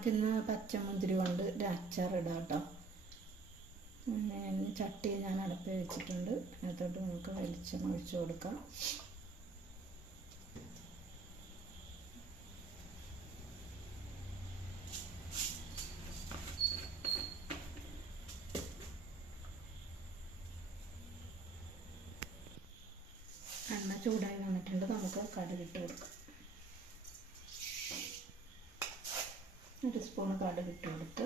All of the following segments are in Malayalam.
നമുക്കിന്ന് പച്ചമുന്തിരി കൊണ്ട് ഒരു അച്ചാർ ഇടാം കേട്ടോ. ചട്ടി ഞാൻ അടുപ്പിൽ വെച്ചിട്ടുണ്ട്. അതിനകത്തോട്ട് നമുക്ക് വെളിച്ചെണ്ണ ഒഴിച്ച് കൊടുക്കാം. എണ്ണ ചൂടായി വന്നിട്ടുണ്ട്. നമുക്ക് കടുകിട്ട് കൊടുക്കാം. ഒരു സ്പൂൺ കടുകിട്ട് കൊടുത്ത്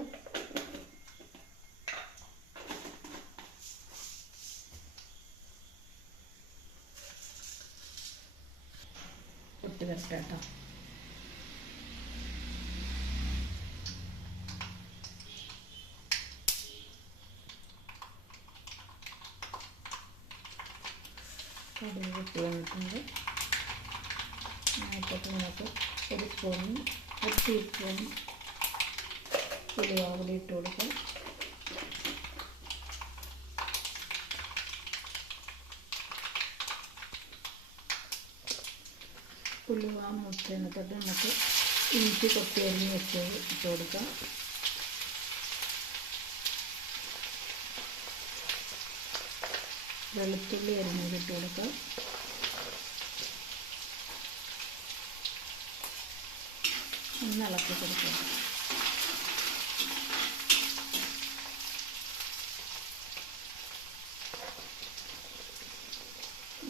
പൊട്ടി വരട്ടെ കേട്ടോ. കടുക് പൊട്ടി വന്നിട്ടുണ്ട്. അതിനകത്തോട്ട് നമുക്ക് ഒരു ടീസ്പൂൺ ഉലുവ ഇട്ട് കൊടുക്കാം. ഉലുവ മുട്ടയിനകത്തോട്ട് നമുക്ക് ഇഞ്ചി കൊത്തി അരിഞ്ഞ് വെച്ച് ഇട്ട് കൊടുക്കാം. വെളുത്തുള്ളി അരിഞ്ഞത് ഇട്ട് കൊടുക്കാം. ഒന്ന് ഇളക്കി കൊടുക്കാം.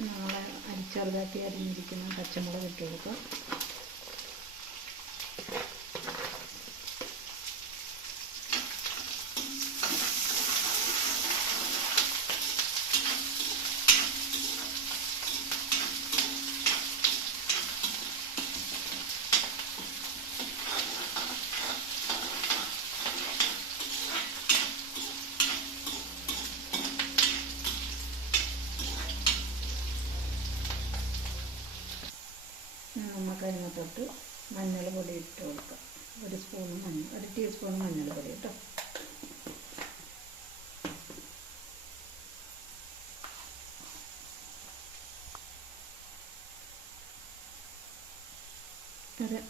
നമ്മളെ ചെറുതാക്കി അരിഞ്ഞിരിക്കുന്ന പച്ചമുളക് ഇട്ട് കൊടുക്കാം. നമുക്ക് അതിനകത്തോട്ട് മഞ്ഞൾ പൊടി ഇട്ട് കൊടുക്കാം. ഒരു ടീസ്പൂൺ മഞ്ഞൾ പൊടി കേട്ടോ.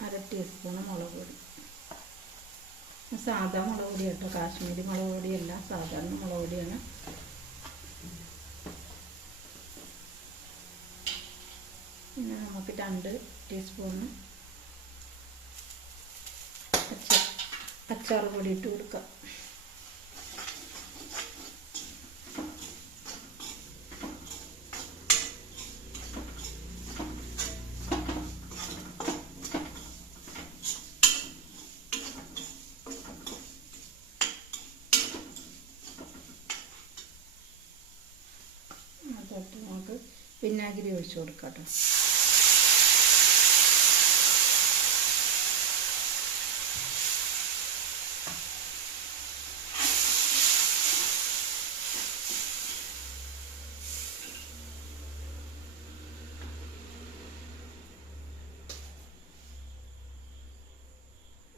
അര ടീസ്പൂൺ മുളക് പൊടി. സാധാ മുളക് പൊടി കേട്ടോ, കാശ്മീരി മുളക് പൊടിയല്ല, സാധാരണ മുളക് പൊടിയാണ്. പിന്നെ നമുക്ക് 2 ടീസ്പൂണ് അച്ചാർ പൊടി ഇട്ട് കൊടുക്കാം. അതിട്ട് നമുക്ക് വിനാഗിരി ഒഴിച്ച് കൊടുക്കാം കേട്ടോ.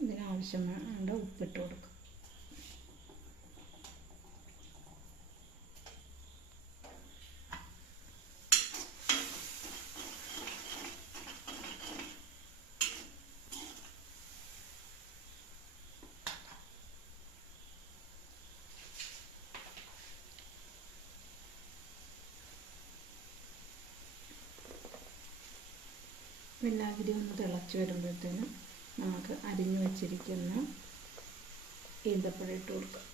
ഇതിനാവശ്യമായ ഉപ്പിട്ട് കൊടുക്കും. വിനാഗിരി ഒന്ന് തിളച്ച് വരുമ്പോഴത്തേനും നമുക്ക് അരിഞ്ഞു വച്ചിരിക്കുന്ന ഈന്തപ്പഴം ഇട്ട് കൊടുക്കാം.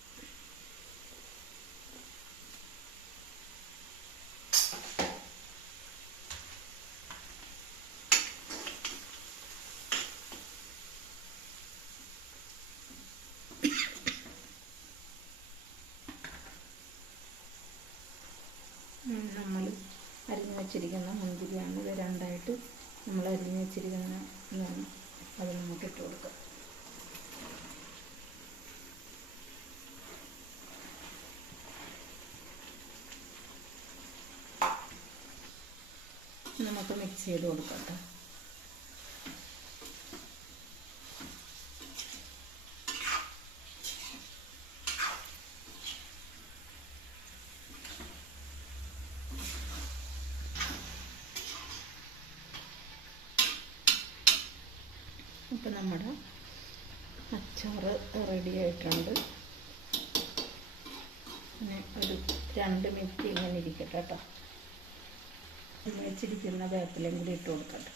നമ്മൾ അരിഞ്ഞു വച്ചിരിക്കുന്ന മുന്തിരിയാണ്. ഇത് രണ്ടായിട്ട് നമ്മൾ അരിഞ്ഞു വച്ചിരിക്കുന്ന ഇതാണ്. അത് നമുക്ക് ഇട്ട് കൊടുക്കാം. നമുക്ക് മിക്സ് ചെയ്ത് കൊടുക്കാം കേട്ടോ. അപ്പോൾ നമ്മുടെ അച്ചാർ റെഡി ആയിട്ടുണ്ട്. പിന്നെ ഒരു 2 മിനിറ്റ് ഇങ്ങനെ ഇരിക്കട്ടെ കേട്ടോ. വെച്ചിരിക്കുന്ന വേപ്പിലയും കൂടി ഇട്ട് കൊടുക്കട്ടെ.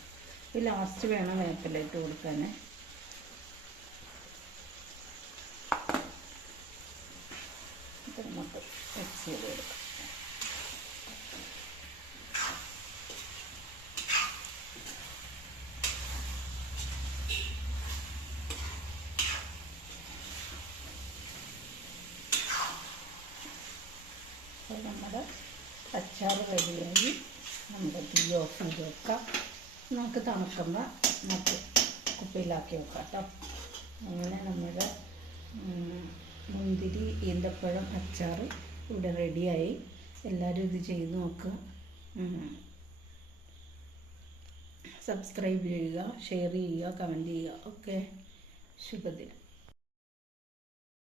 ഈ ലാസ്റ്റ് വേണം വേപ്പില ഇട്ട് കൊടുക്കാൻ. അപ്പം നമുക്ക് മിക്സ് ചെയ്ത് കൊടുക്കാം. അപ്പോൾ നമ്മുടെ അച്ചാർ റെഡിയായി. നമുക്ക് തീ ഓഫ് ചെയ്ത് വെക്കാം. നമുക്ക് തണുക്കുമ്പോൾ നമുക്ക് കുപ്പിയിലാക്കി വെക്കാം കേട്ടോ. അങ്ങനെ നമ്മുടെ മുന്തിരി ഈന്തപ്പഴം അച്ചാർ ഇവിടെ റെഡിയായി. എല്ലാവരും ഇത് ചെയ്ത് നോക്കുക. സബ്സ്ക്രൈബ് ചെയ്യുക, ഷെയർ ചെയ്യുക, കമൻറ്റ് ചെയ്യുക. ഓക്കെ, ശുഭദിനം.